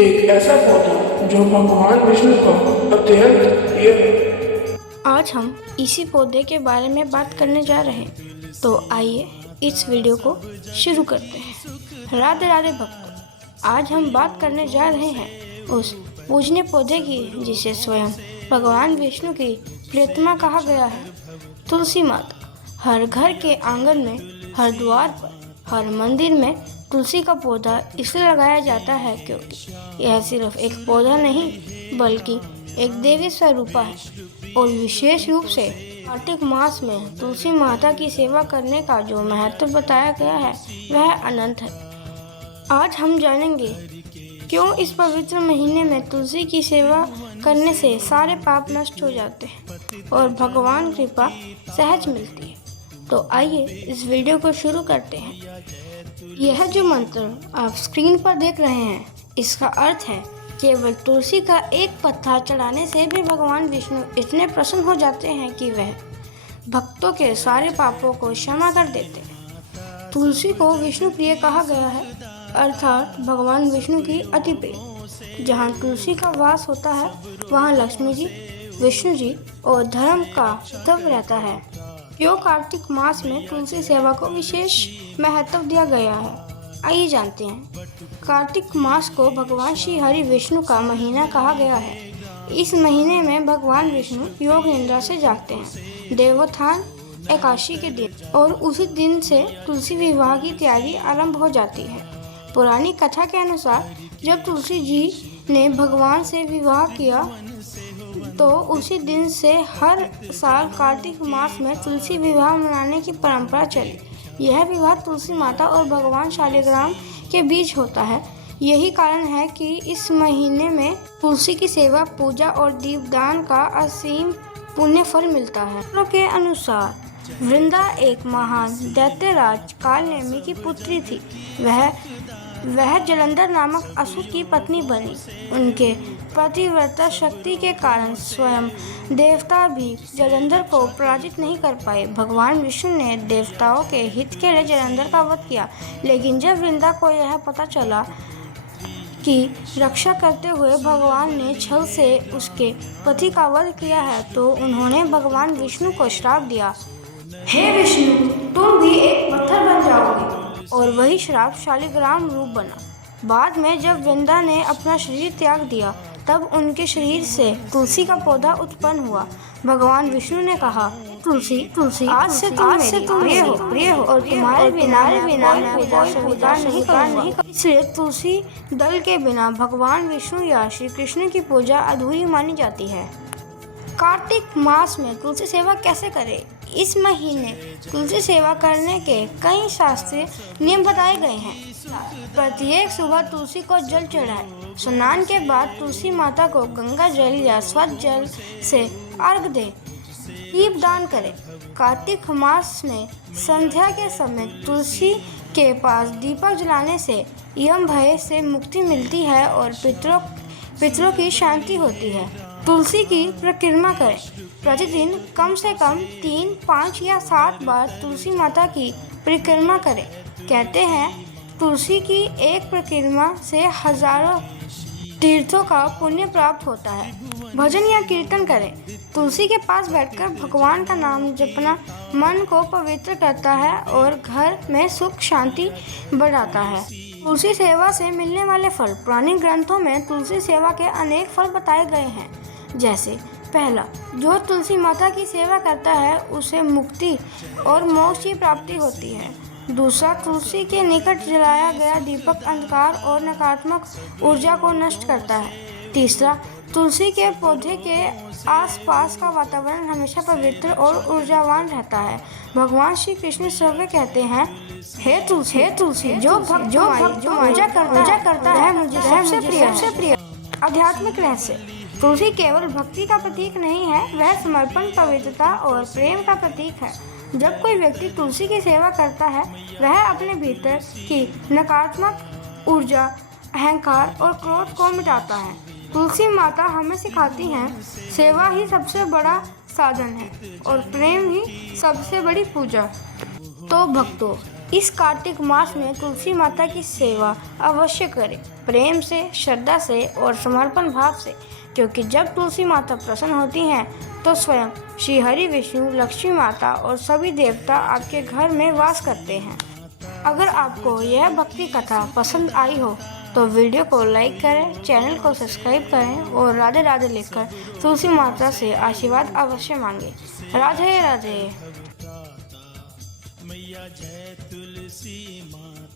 एक ऐसा पौधा जो भगवान विष्णु का अत्यंत प्रिय है। आज हम इसी पौधे के बारे में बात करने जा रहे हैं, तो आइए इस वीडियो को शुरू करते हैं। राधे राधे भक्तों, आज हम बात करने जा रहे हैं उस पूजनीय पौधे की जिसे स्वयं भगवान विष्णु की प्रियतमा कहा गया है, तुलसी माता। हर घर के आंगन में, हर द्वार पर, हर मंदिर में तुलसी का पौधा इसलिए लगाया जाता है क्योंकि यह सिर्फ एक पौधा नहीं बल्कि एक देवी स्वरूपा है और विशेष रूप से कार्तिक मास में तुलसी माता की सेवा करने का जो महत्व बताया गया है वह अनंत है। आज हम जानेंगे क्यों इस पवित्र महीने में तुलसी की सेवा करने से सारे पाप नष्ट हो जाते हैं और भगवान कृपा सहज मिलती है। तो आइए इस वीडियो को शुरू करते हैं। यह जो मंत्र आप स्क्रीन पर देख रहे हैं, इसका अर्थ है केवल तुलसी का एक पत्ता चढ़ाने से भी भगवान विष्णु इतने प्रसन्न हो जाते हैं कि वह भक्तों के सारे पापों को क्षमा कर देते हैं। तुलसी को विष्णु प्रिय कहा गया है, अर्थात भगवान विष्णु की अति प्रिय। जहाँ तुलसी का वास होता है वहाँ लक्ष्मी जी, विष्णु जी और धर्म का तत्व रहता है। क्यों कार्तिक मास में तुलसी सेवा को विशेष महत्व दिया गया है, आइए जानते हैं। कार्तिक मास को भगवान श्री हरि विष्णु का महीना कहा गया है। इस महीने में भगवान विष्णु योग निद्रा से जागते हैं, देवोत्थान एकादशी के दिन, और उसी दिन से तुलसी विवाह की तैयारी आरंभ हो जाती है। पुरानी कथा के अनुसार जब तुलसी जी ने भगवान से विवाह किया तो उसी दिन से हर साल कार्तिक मास में तुलसी विवाह मनाने की परंपरा चली। यह विवाह तुलसी माता और भगवान शालिग्राम के बीच होता है। यही कारण है कि इस महीने में तुलसी की सेवा, पूजा और दीपदान का असीम पुण्य फल मिलता है। के अनुसार वृंदा एक महान दैत्यराज कालनेमी की पुत्री थी। वह जलंधर नामक असुर की पत्नी बनी। उनके पतिव्रता शक्ति के कारण स्वयं देवता भी जलंधर को पराजित नहीं कर पाए। भगवान विष्णु ने देवताओं के हित के लिए जलंधर का वध किया, लेकिन जब वृंदा को यह पता चला कि रक्षा करते हुए भगवान ने छल से उसके पति का वध किया है तो उन्होंने भगवान विष्णु को श्राप दिया, हे विष्णु, तुम भी एक पत्थर बन जाओगे। और वही श्राप शालिग्राम रूप बना। बाद में जब वृंदा ने अपना शरीर त्याग दिया तब उनके शरीर से तुलसी का पौधा उत्पन्न हुआ। भगवान विष्णु ने कहा, तुलसी आज से तुम प्रिय हो और तुम्हारे बिना कोई पूजा नहीं करूंगा। इसलिए तुलसी दल के बिना भगवान विष्णु या श्री कृष्ण की पूजा अधूरी मानी जाती है। कार्तिक मास में तुलसी सेवा कैसे करें? इस महीने तुलसी सेवा करने के कई शास्त्रीय नियम बताए गए हैं। प्रत्येक सुबह तुलसी को जल चढ़ाएं। स्नान के बाद तुलसी माता को गंगा जल या स्वच्छ जल से अर्घ दें। दीपदान करें। कार्तिक मास में संध्या के समय तुलसी के पास दीपक जलाने से यम भय से मुक्ति मिलती है और पितरों की शांति होती है। तुलसी की परिक्रमा करें। प्रतिदिन कम से कम 3, 5 या 7 बार तुलसी माता की परिक्रमा करें। कहते हैं तुलसी की एक परिक्रमा से हजारों तीर्थों का पुण्य प्राप्त होता है। भजन या कीर्तन करें। तुलसी के पास बैठकर भगवान का नाम जपना मन को पवित्र करता है और घर में सुख शांति बढ़ाता है। तुलसी सेवा से मिलने वाले फल। पुराने ग्रंथों में तुलसी सेवा के अनेक फल बताए गए हैं, जैसे पहला, जो तुलसी माता की सेवा करता है उसे मुक्ति और मोक्ष की प्राप्ति होती है। दूसरा, तुलसी के निकट जलाया गया दीपक अंधकार और नकारात्मक ऊर्जा को नष्ट करता है। तीसरा, तुलसी के पौधे के आसपास का वातावरण हमेशा पवित्र और ऊर्जावान रहता है। भगवान श्री कृष्ण स्वयं कहते हैं, हे तुलसी, जो भक्त पूजा करता है मुझे सबसे प्रिय। आध्यात्मिक रहस्य। तुलसी केवल भक्ति का प्रतीक नहीं है, वह समर्पण, पवित्रता और प्रेम का प्रतीक है। जब कोई व्यक्ति तुलसी की सेवा करता है वह अपने भीतर की नकारात्मक ऊर्जा, अहंकार और क्रोध को मिटाता है। तुलसी माता हमें सिखाती हैं, सेवा ही सबसे बड़ा साधन है और प्रेम ही सबसे बड़ी पूजा। तो भक्तों, इस कार्तिक मास में तुलसी माता की सेवा अवश्य करें, प्रेम से, श्रद्धा से और समर्पण भाव से, क्योंकि जब तुलसी माता प्रसन्न होती हैं तो स्वयं श्री हरि, विष्णु, लक्ष्मी माता और सभी देवता आपके घर में वास करते हैं। अगर आपको यह भक्ति कथा पसंद आई हो तो वीडियो को लाइक करें, चैनल को सब्सक्राइब करें और राधे राधे लिखकर तुलसी माता से आशीर्वाद अवश्य मांगें। राधे राधे। मैया जय तुलसी माता।